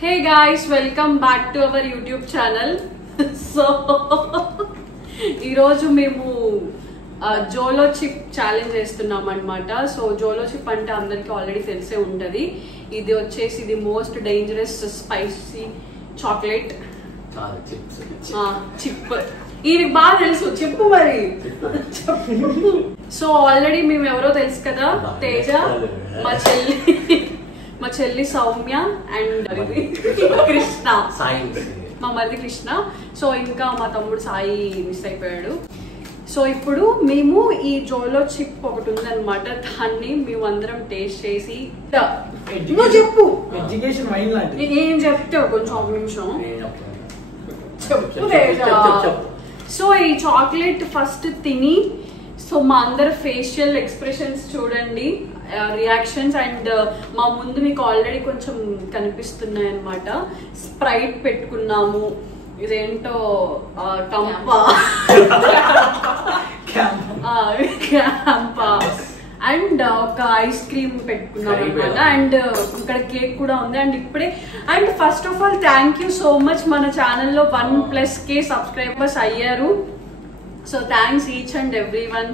Hey guys, welcome back to our YouTube channel. So, ఈరోజు మేము జోలో chip challenge చేస్తున్నాం అన్నమాట. సో జోలో చిప్ అంటే అందరికీ ఆల్రెడీ తెలిసే ఉంటుంది. ఇది వచ్చేసి ఇది most dangerous spicy chocolate chip. ఇది బాగా తెలుసు, చెప్పు మరి. సో ఆల్రెడీ మేము ఎవరో తెలుసు కదా, తేజ, మా చెల్లి సౌమ్య అండ్ కృష్ణ, మా మరిది కృష్ణ. సో ఇంకా మా తమ్ముడు సాయి మిస్ అయిపోయాడు. సో ఇప్పుడు మేము ఈ జోలో చిప్ ఒకటి ఉందన్నమాట, దాన్ని మేము అందరం టేస్ట్ చేసి చెప్పు ఏం చెప్తే కొంచెం ఒక నిమిషం చెప్పు. సో ఈ చాక్లెట్ ఫస్ట్ తిని సో మా అందరు ఫేషియల్ ఎక్స్ప్రెషన్స్ చూడండి, రియాక్షన్స్. అండ్ మా ముందు మీకు ఆల్రెడీ కొంచెం కనిపిస్తున్నాయి అన్నమాట. స్ప్రైట్ పెట్టుకున్నాము, ఇదేంటో కంపా అండ్ ఒక ఐస్ క్రీమ్ పెట్టుకున్నాం అనమాట. అండ్ ఇక్కడ కేక్ కూడా ఉంది. అండ్ ఇప్పుడే and first of all thank you so much, మన ఛానల్లో 1+ సబ్స్క్రైబర్స్ అయ్యారు. So thanks each and every one.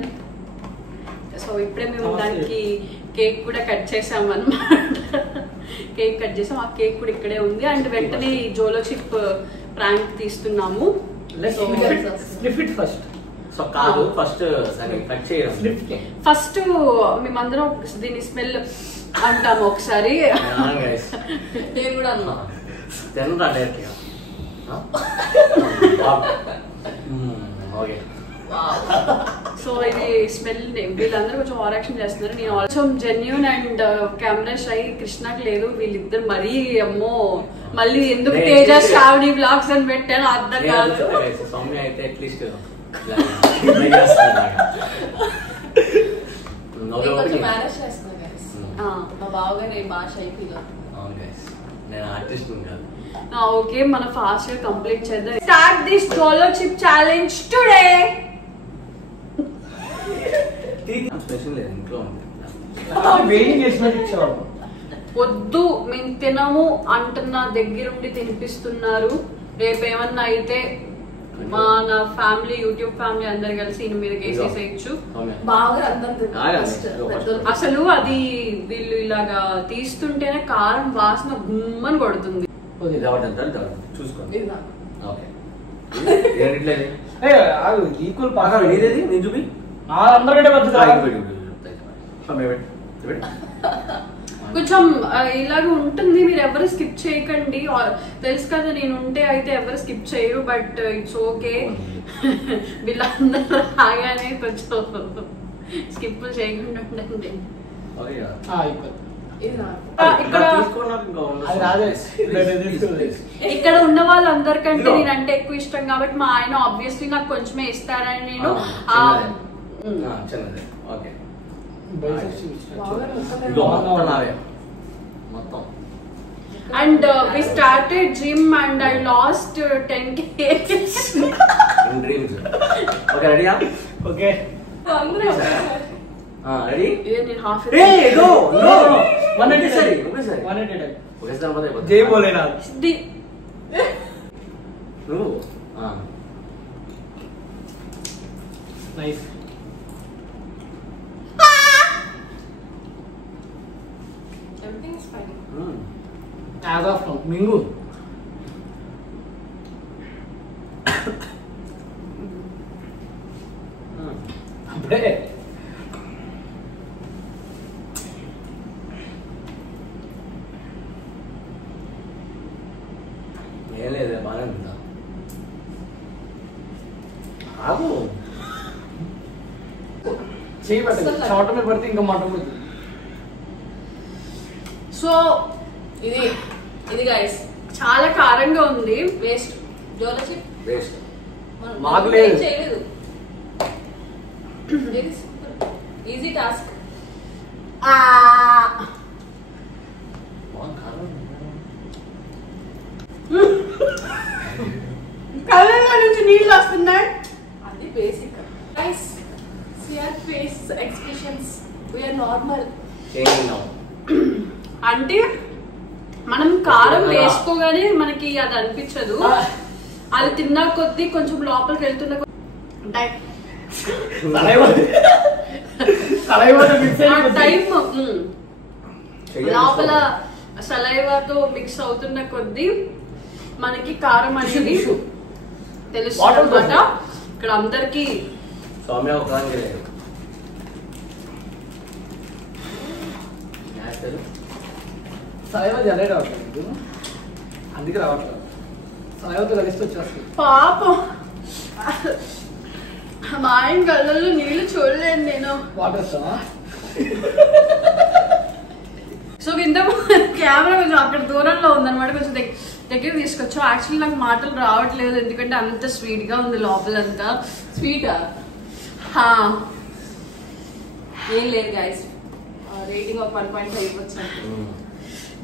So ఇప్పుడే మేము దానికి కేక్ కూడా కట్ చేసాం అన్నమాట. కేక్ కట్ చేసాం, ఆ కేక్ కూడా ఇక్కడే ఉంది. అండ్ వెంటనే జోలో చిప్ ప్రాంక్ తీస్తున్నాము. ఫస్ట్ మేమందరం దీని స్మెల్ అంటాము ఒకసారి. నేను కూడా అన్నా. సో ఇది స్మెల్ వీళ్ళందరూ కొంచెం ఆరాక్షన్ చేస్తున్నారు. నేను కొంచెం జెన్యూన్ అండ్ కెమెరా షై, కృష్ణకి లేదు. వీళ్ళిద్దరు మరీ అమ్మో, మళ్ళీ ఎందుకు తేజ శ్రావణి బ్లాగ్స్ అని పెట్టాను అర్థం కాదు. ఓకే, మనం ఫాస్ట్ గా కంప్లీట్ చేద్దాం. Start this Jolo chip challenge today. వద్దు మేము తినము అంటున్న దగ్గరుండి తినిపిస్తున్నారు. రేపేమన్నా అయితే మన ఫ్యామిలీ, యూట్యూబ్ ఫ్యామిలీ అందరు కలిసి ఈయన మీద కేసేసేయచ్చు. అసలు అది వీళ్ళు ఇలాగా తీస్తుంటేనే కారం వాసన గుమ్మని కొడుతుంది. కొంచెం ఇలాగ ఉంటుంది, మీరు ఎవరు స్కిప్ చేయకండి. తెలుసు కదా నేను ఉంటే అయితే ఎవరు స్కిప్ చేయరు, బట్ ఇట్స్ ఓకే. వీళ్ళందరూ రాగానే కొంచెం స్కిప్ చేయకుండా ఉండండి. ఇక్కడ ఉన్న వాళ్ళందరికంటే నేనంటే ఎక్కువ ఇష్టం కాబట్టి మా ఆయన ఆబ్వియస్లీ నాకు కొంచెమే ఇస్తారని నేను. And we started gym and I lost 10 kg. In dreams. Okay, ready? Okay. Ready? Even half. Hey, no. 180. Okay, sir, बताइए. जय बोले ना. No. Nice. Everything is fine. As of now, Mingu. Abde. లేదు బాగానే ఉందా? ఆగు. చేయబట్టు చోటమే పడితే ఇంకా మంట పడుతుంది. సో ఇది గైస్ చాలా కారంగా ఉంది. Waste Jolo chip waste. మాకు లేదు. Easy task. కళ్ళలో నుంచి నీళ్ళు వస్తున్నాయి. అది బేసిక్ గైస్. సిఆర్ face expressions we are normal. Changing now. అంటే మనం కారం కారం వేసుకోగానే మనకి అది అనిపించదు, అది తిన్నా కొద్దీ కొంచెం లోపలికి వెళ్తున్న టైం లోపల సలైవాతో మిక్స్ అవుతున్న కొద్దీ మనకి కారం అనేది తెలుస్తుంది అన్నమాట. ఇక్కడ అందరికి సౌమ్య ఒక సలైవా జనరేట్ అవుతుంది, అందుకే రావట్లేదు. సలైవాతో కలిసి వచ్చేస్తుంది. పాపం మా ఆయన కళ్ళల్లో నీళ్లు చూడలేను నేను. వాటర్ వస్తావా? సో కింద కెమెరా కొంచెం అక్కడ దూరంలో ఉందన్నమాట, కొంచెం దగ్గర తీసుకొచ్చాం. యాక్చువల్లీ నాకు మాటలు రావట్లేదు ఎందుకంటే అంత స్వీట్ గా ఉంది లోపలంతా. స్వీటా ఏం లేదు గైస్, రేటింగ్ ఒక 1.5 ఇవ్వచ్చు.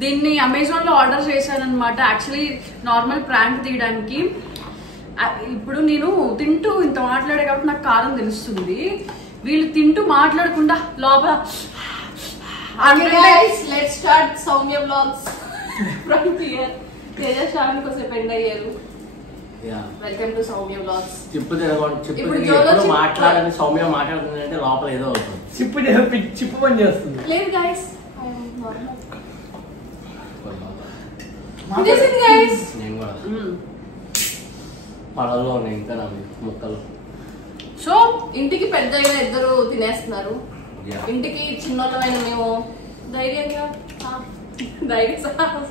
దీన్ని అమెజాన్ లో ఆర్డర్ చేశాను అనమాట, యాక్చువల్లీ నార్మల్ ప్రాంక్ తీయడానికి. ఇప్పుడు నేను తింటూ ఇంత మాట్లాడే కాబట్టి నాకు కారం తెలుస్తుంది, వీళ్ళు తింటూ మాట్లాడకుండా లోపల. Let's start Soumya vlogs from here. Teja Shravan కోసం స్పెండ్ అయ్యారు. Welcome to Soumya vlogs. ఇప్పుడు మాట్లాడని సౌమ్య మాట్లాడుతుంది అంటే లోపల ఏదో అవుతుంది. చిప్పు పని చేస్తుంది. లేదు గైస్, పడవలో ఉన్నాయి ఇంకా నా ముక్కలు. సో ఇంటికి పెద్దగా ఇద్దరు తినేస్తున్నారు, ఇంటికి చిన్నోళ్ళమైన మేము ధైర్యంగా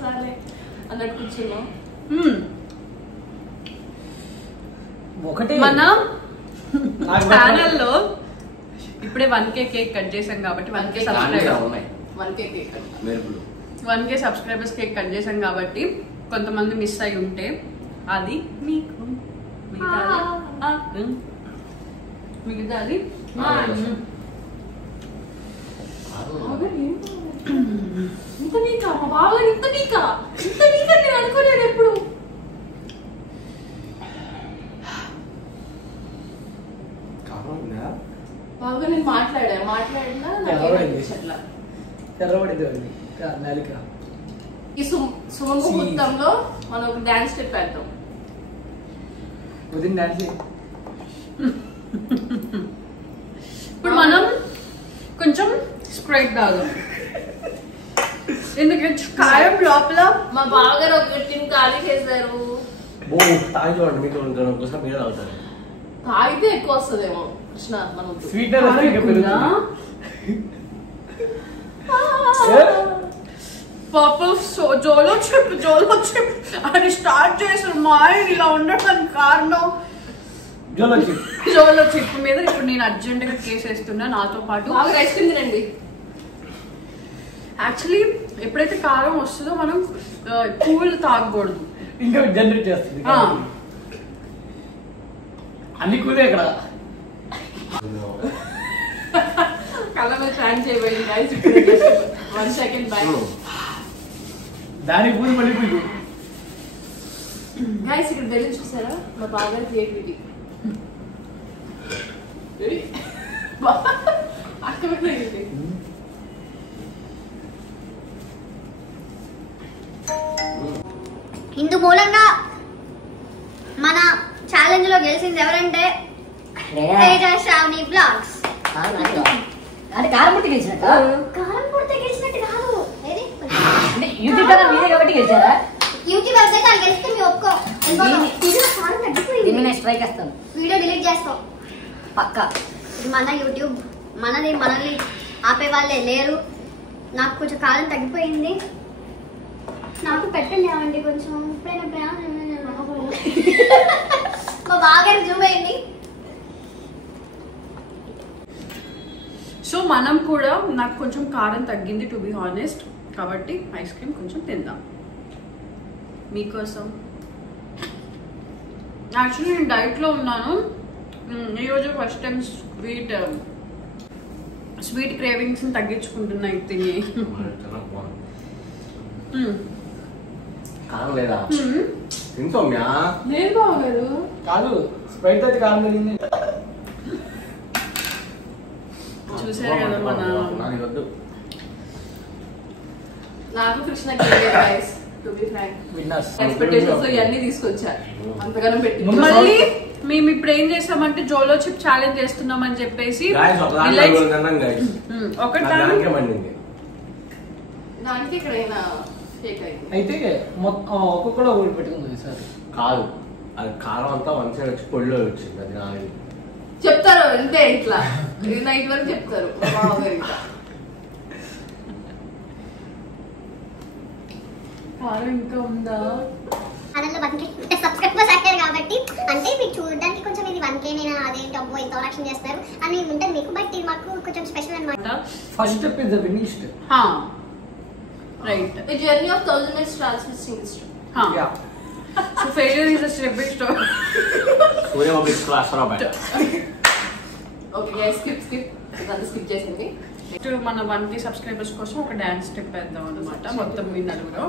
సాలే అన్నట్టు కూర్చున్నాం. ఒకటి మన ఛానల్లో ఇప్పుడే 1K కేక్ కట్ చేసాం కాబట్టి 1K సబ్స్క్రైబర్స్ కేక్ కట్ చేసాం కాబట్టి కొంతమంది మిస్ అయి ఉంటే అది మీకు మిగతాది ఇంత నీకా మా బాగా ఇంత నీకా నేను అనుకోలేదు ఎప్పుడు. బాగా నేను మాట్లాడినా ఎర్రబడింది నాలిక. ఈ సుమంతంలో మనం ఒక డాన్స్ స్టెప్ వేద్దాం. ఇప్పుడు మనం కొంచెం స్ప్రైట్ తాగుదాం, ఎందుకంటే కారం లోపల మా బాగా ఒక టిన్ ఖాళీ చేశారు. తాగి చూడండి, మీకు ఒకసారి మీరు తాగుతారు. తాగితే ఎక్కువ వస్తుందేమో కృష్ణ, మనం పాప జోలో చెప్పు అని స్టార్ట్ చేసారు. మా ఆయన ఇలా ఉండటానికి కారణం జోలో చెప్పు మీద. ఇప్పుడు నేను అర్జెంట్ గా కేసేస్తున్నా, నాతో పాటు ఐస్ క్రీమ్ తినండి. యాక్చువల్లీ ఎప్పుడైతే కారం వస్తుందో మనం కూల్ తాగకూడదు, ఇంకా జనరేట్ చేస్తుంది. అన్ని కూలే ఇక్కడ కళ్ళలో ఫ్యాన్ చేయబడింది. 1 సెకండ్ బ్యాక్ దాని పూలు మళ్ళీ పూలు గైస్. ఇక్కడ వెళ్ళి చూసారా మా బాగా క్రియేటివిటీ. ఇందు మూలంగా మన ఛాలెంజ్ లో గెలిచింది ఎవరంటే తేజ శ్రావణి బ్లాగ్స్. అంటే కారం పుట్టి గెలిచినట్టు? కారం పుడితే గెలిచినట్టు కాదు, యూట్యూబ్ ఛానల్ మీదే కాబట్టి గెలిచారా? యూట్యూబ్ అయితే దాన్ని గెలిస్తే మీ ఒప్పుకో. కారం తగ్గిపోయింది, స్ట్రైక్ వేస్తాను, వీడియో డిలీట్ చేస్తాం పక్కా. మన యూట్యూబ్ మనల్ని ఆపే వాళ్ళే లేరు. నాకు కొంచెం కాలం తగ్గిపోయింది, నాకు పెట్టండి అవండి కొంచెం. మా బాగా జూమ్ అయింది. సో మనం కూడా నాకు కొంచెం కారం తగ్గింది టు బి హానెస్ట్, కాబట్టి ఐస్ క్రీమ్ కొంచెం తిందాం మీకోసం. యాక్చువల్లీ నేను డైట్లో ఉన్నాను ఈరోజు, ఫస్ట్ టైం స్వీట్ క్రేవింగ్స్ తగ్గించుకుంటున్నా ఇది తిని. కారం లేదా సౌమ్య? లేదు బాగారు కాదు, స్ప్రైట్ అయితే కారం తగ్గింది. చూసారు కదా మన వద్దు. నాకు Krishna to be frank winners expectations లో ఇవన్నీ తీసుకొచ్చారు అంతగానం పెట్టి ముందు మళ్ళీ మేము ఇప్పుడు ఏం చేసామంటే జోలో చిప్ ఛాలెంజ్ చేస్తున్నాం అని చెప్పేసి ఒకటి దానికి ఇక్కడ ఫేక్ అయింది అయితే మొత్తం ఒక్కొక్కడు ఒకటి పెట్టుకుంది సార్. కాదు అది కారం అంతా వన్ సైడ్ వచ్చి పొడిలో వచ్చింది. అది నాది చెప్తారు అంతే ఇట్లా నైట్ వరకు చెప్తారు మా బావగారు ఇంకా. కారం ఇంకా ఉందా? ఛానల్లో 1K సబ్స్క్రైబర్స్ అయ్యారు కాబట్టి అంటే మీకు చూడడానికి కొంచెం ఇది 1K నేను అదేంటి అబ్బో ఇంత యాక్షన్ చేస్తారు అని ఉంటుంది మీకు, బట్ ఇది మాకు కొంచెం స్పెషల్ అన్నమాట. First step is the winning step. Right. A journey of 1000 minutes transmitting history. Yeah So failure is a stepping stone. Surya big class రాబట్. ఓకే గైస్ స్కిప్ ఇదంతా స్కిప్ చేసింది. నెక్స్ట్ మన 1K సబ్స్క్రైబర్స్ కోసం ఒక డాన్స్ స్టెప్ వేద్దాం అన్నమాట మొత్తం మీ నలుగురు.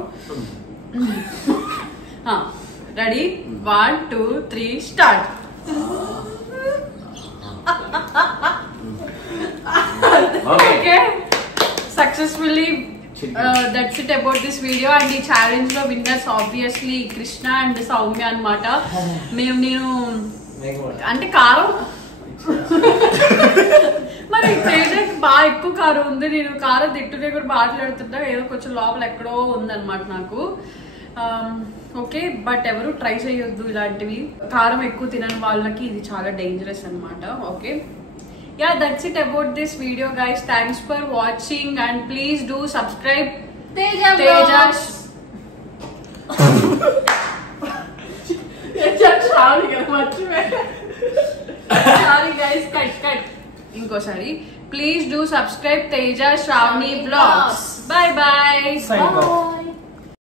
Ready 1 2 3 start. Okay successfully that's it about this video. And ఈ ఛాలెంజ్ లో winners obviously Krishna and Soumya అన్నమాట. నేను అంటే కారం మరి తేజకి బాగా ఎక్కువ కారం ఉంది. నేను కారం తిట్టునే కూడా మాట్లాడుతున్నా, ఏదో కొంచెం లోపల ఎక్కడో ఉందన్నమాట నాకు. ఓకే బట్ ఎవరు ట్రై చేయొద్దు ఇలాంటివి. కారం ఎక్కువ తినని వాళ్ళకి ఇది చాలా డేంజరస్ అన్నమాట. Okay yeah, that's it about this video guys. Thanks for watching and please do subscribe Teja's sorry guys, cut inkosari. Please do subscribe Teja Shravani Vlogs. Bye bye. Sign off.